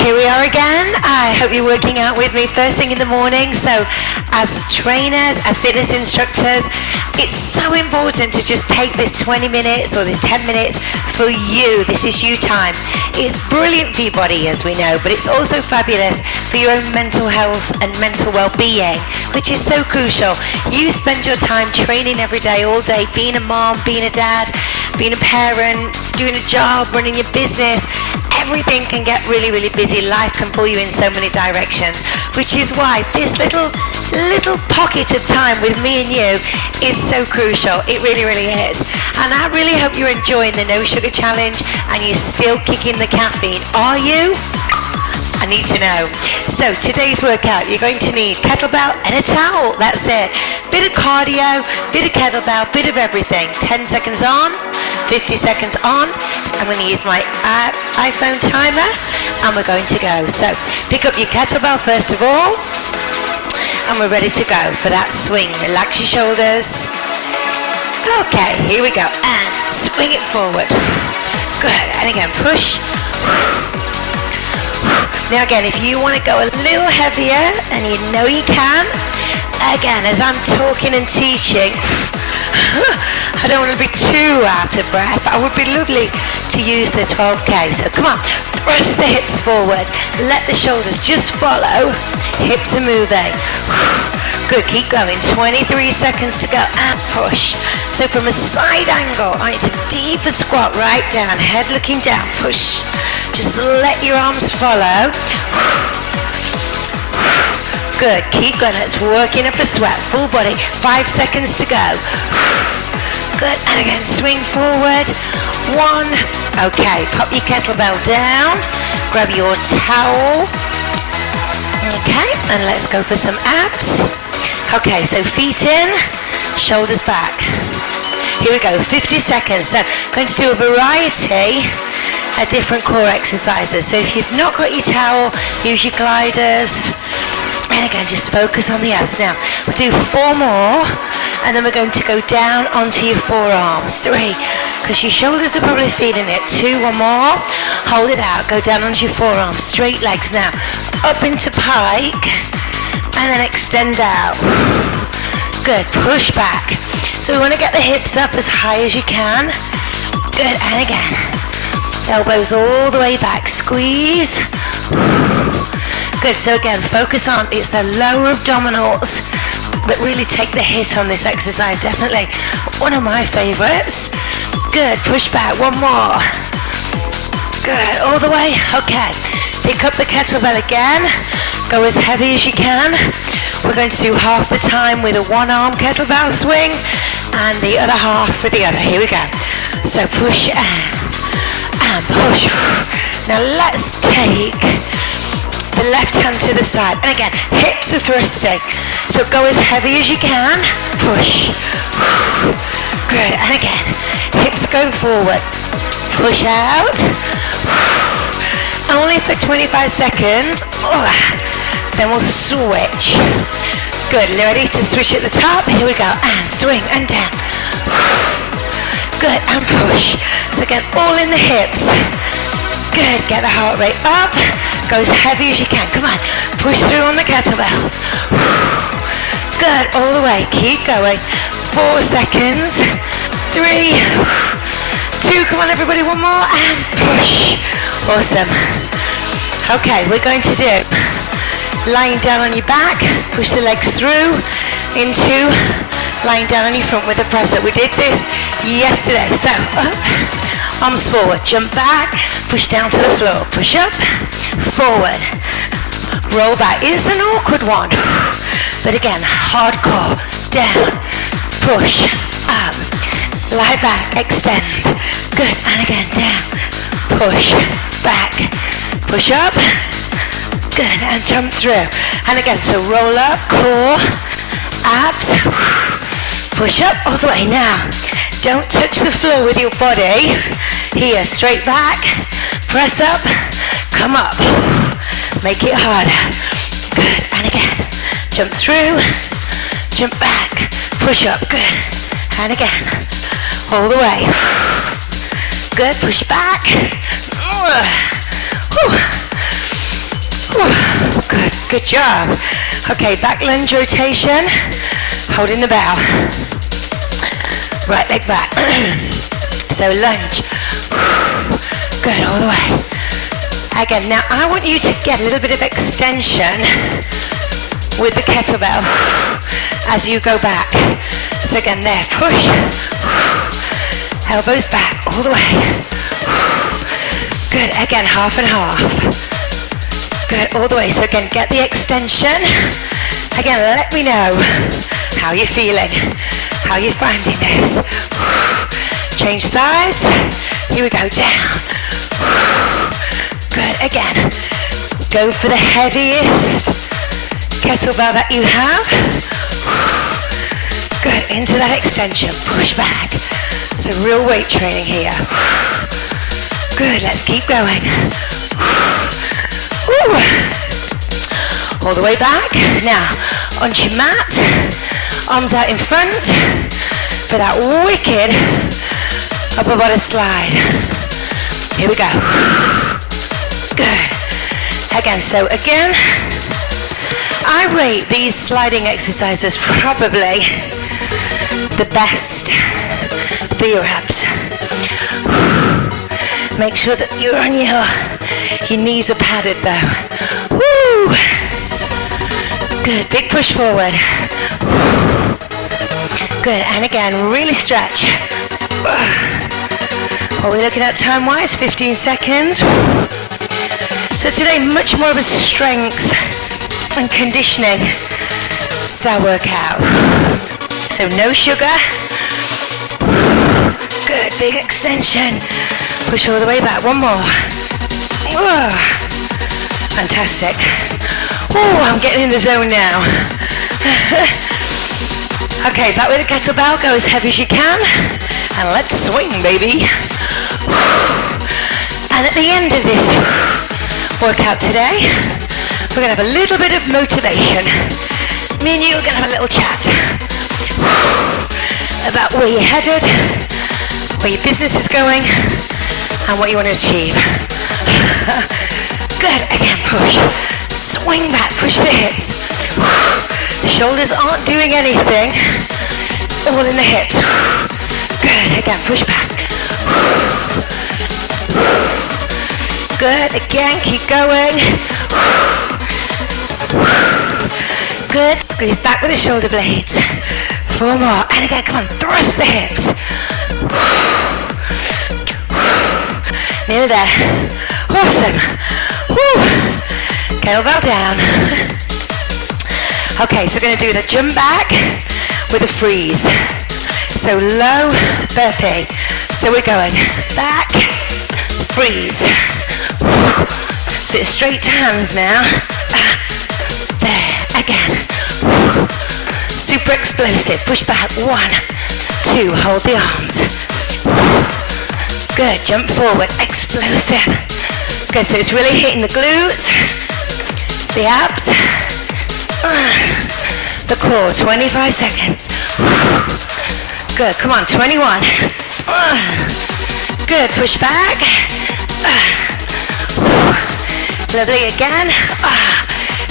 Here we are again. I hope you're working out with me first thing in the morning. So as trainers, as fitness instructors, it's so important to just take this 20 minutes or this 10 minutes for you. This is you time. It's brilliant for your body, as we know, but it's also fabulous for your own mental health and mental well-being, which is so crucial. You spend your time training every day, all day, being a mom, being a dad, being a parent, doing a job, running your business. Everything can get really, really busy. Life can pull you in so many directions, which is why this little pocket of time with me and you is so crucial. It really, really is. And I really hope you're enjoying the no sugar challenge and you're still kicking the caffeine. Are you? I need to know. So today's workout, you're going to need kettlebell and a towel. That's it. Bit of cardio, bit of kettlebell, bit of everything. 10 seconds on, 50 seconds on. I'm going to use my iPhone timer and we're going to go. So pick up your kettlebell first of all and we're ready to go for that swing. Relax your shoulders. Okay, here we go. And swing it forward. Good. And again, push. Now again, if you want to go a little heavier, and you know you can, again, as I'm talking and teaching, I don't want to be too out of breath. I would be lovely to use the 12K. So come on, thrust the hips forward. Let the shoulders just follow. Hips are moving. Good, keep going. 23 seconds to go and push. So from a side angle, I need to deeper squat right down, head looking down, push. Just let your arms follow. Good, keep going. Let's working up a sweat, full body. 5 seconds to go. Good, and again, swing forward. 1. Okay, pop your kettlebell down. Grab your towel. Okay, and let's go for some abs. Okay, so feet in, shoulders back. Here we go, 50 seconds. So I'm going to do a variety of different core exercises. So if you've not got your towel, use your gliders. And again, just focus on the abs. Now, we'll do 4 more, and then we're going to go down onto your forearms. 3, because your shoulders are probably feeling it. 2, 1 more. Hold it out, go down onto your forearms. Straight legs now. Up into pike, and then extend out. Good, push back. So we want to get the hips up as high as you can. Good, and again. Elbows all the way back, squeeze. Good, so again, focus on, it's the lower abdominals that really take the hit on this exercise, definitely. One of my favorites. Good, push back, 1 more. Good, all the way, okay. Pick up the kettlebell again, go as heavy as you can. We're going to do half the time with a 1-arm kettlebell swing and the other half with the other. Here we go. So push and push. Now let's take the left hand to the side. And again, hips are thrusting. So go as heavy as you can. Push. Good. And again, hips go forward. Push out. Only for 25 seconds. Then we'll switch. Good. Ready to switch at the top? Here we go. And swing and down. Good. And push. So again, all in the hips. Good. Get the heart rate up. Go as heavy as you can. Come on. Push through on the kettlebells. Good. All the way. Keep going. 4 seconds. 3. 2. Come on, everybody. 1 more. And push. Awesome. Okay, we're going to do lying down on your back. Push the legs through into lying down on your front with a press up. We did this yesterday. So up, arms forward, jump back, push down to the floor, push up, forward, roll back. It's an awkward one, but again, hardcore, down, push, up, lie back, extend, good, and again, down, push, back, push up, good, and jump through, and again, so roll up, core, abs, push up all the way. Now, don't touch the floor with your body. Here, straight back, press up, come up, make it harder. Good, and again, jump through, jump back, push up, good, and again, all the way. Good, push back. Good job. Okay, back lunge rotation. Holding the bell. Right leg back. So lunge. Good, all the way. Again, now I want you to get a little bit of extension with the kettlebell as you go back. So again, there, push. Elbows back, all the way. Good, again, half and half. Good, all the way. So again, get the extension. Again, let me know how you're feeling, how you're finding this. Change sides. Here we go, down. Good, again. Go for the heaviest kettlebell that you have. Good, into that extension. Push back. It's a real weight training here. Good, let's keep going. Woo. All the way back. Now, onto your mat. Arms out in front for that wicked upper body slide. Here we go. Good. Again, so again, I rate these sliding exercises probably the best for your abs. Make sure that you're on your knees are padded though. Woo! Good, big push forward. Good, and again, really stretch. What are we looking at time-wise? 15 seconds. So today, much more of a strength and conditioning style workout. So no sugar. Good, big extension. Push all the way back. One more. Fantastic. Oh, I'm getting in the zone now. Okay, back with the kettlebell. Go as heavy as you can. And let's swing, baby. And at the end of this workout today, we're going to have a little bit of motivation. Me and you are going to have a little chat about where you're headed, where your business is going, and what you want to achieve. Good, again, push. Swing back, push the hips. The shoulders aren't doing anything. All in the hips. Good, again, push back. Good, again, keep going. Good, squeeze back with the shoulder blades. 4 more, and again, come on, thrust the hips. Nearly there. Awesome. Woo. Kettlebell down. Okay, so we're going to do the jump back with a freeze. So low burpee. So we're going back, freeze. So it's straight to hands now. There, again. Super explosive. Push back. 1, 2. Hold the arms. Good. Jump forward. Explosive. Good. So it's really hitting the glutes, the abs, the core. 25 seconds. Good. Come on. 21. Good. Push back. Lovely again.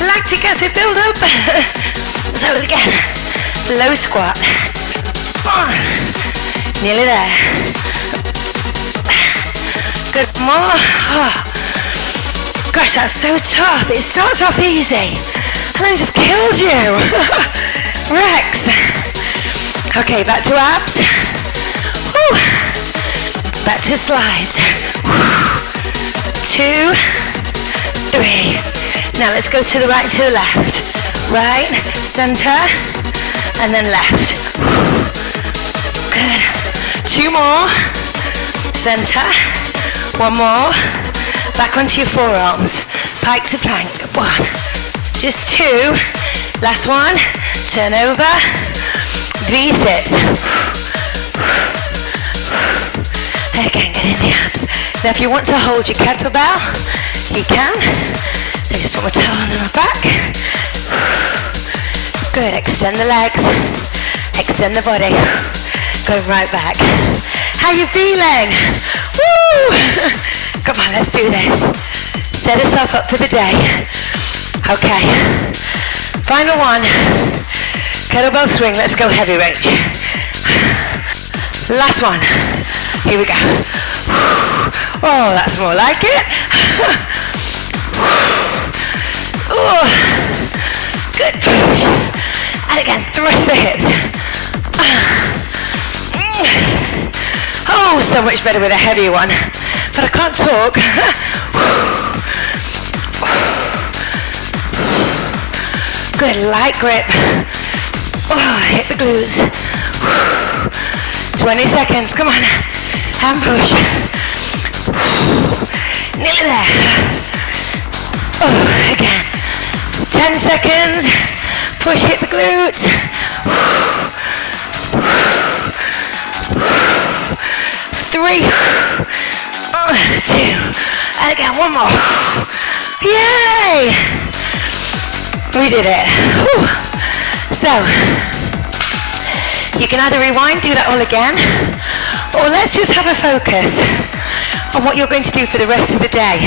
Lactic acid build up. So again, low squat. Nearly there. Good, more. Gosh, that's so tough. It starts off easy and then just kills you. Rex. Okay, back to abs. Woo. Back to slides. 2, 3. Now let's go to the right and to the left. Right, center, and then left. Good. 2 more. Center. 1 more. Back onto your forearms. Pike to plank. 1. Just 2. Last one. Turn over. V-sit. Again, get in the abs. Now if you want to hold your kettlebell, you can. I just put my towel under my back. Good, extend the legs. Extend the body. Go right back. How you feeling? Woo! Come on, let's do this. Set yourself up for the day. Okay, final one. Kettlebell swing, let's go heavy range. Last one, here we go. Oh, that's more like it. Oh, good push. And again, thrust the hips. Oh, so much better with a heavy one. But I can't talk. Good, light grip. Oh, hit the glutes. 20 seconds, come on. And push. Nearly there. Oh, again. 10 seconds. Push, hit the glutes. 3, 2, and again, one more. Yay! We did it. Whew. So, you can either rewind, do that all again, or let's just have a focus on what you're going to do for the rest of the day.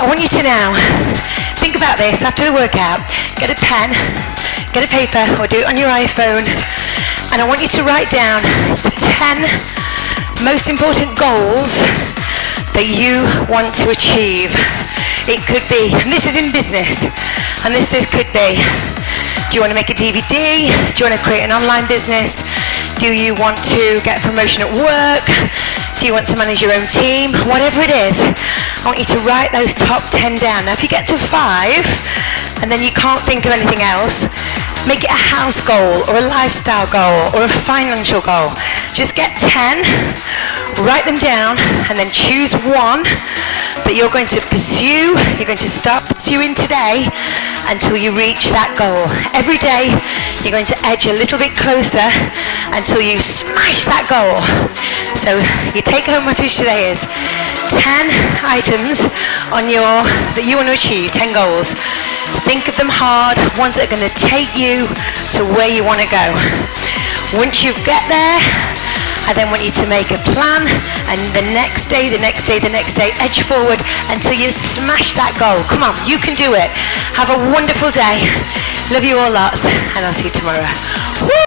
I want you to now think about this after the workout. Get a pen, get a paper, or do it on your iPhone, and I want you to write down the 10 most important goals that you want to achieve. It could be, and this is in business, and could be, do you want to make a DVD? Do you want to create an online business? Do you want to get a promotion at work? Do you want to manage your own team? Whatever it is, I want you to write those top 10 down. Now if you get to 5 and then you can't think of anything else, make it a house goal or a lifestyle goal or a financial goal. Just get 10, write them down, and then choose one that you're going to pursue, you're going to start pursuing today until you reach that goal. Every day you're going to edge a little bit closer until you smash that goal. So your take-home message today is 10 items that you want to achieve, 10 goals. Think of them hard, ones that are going to take you to where you want to go. Once you get there, I then want you to make a plan, and the next day, edge forward until you smash that goal. Come on, you can do it. Have a wonderful day. Love you all lots, and I'll see you tomorrow. Woo!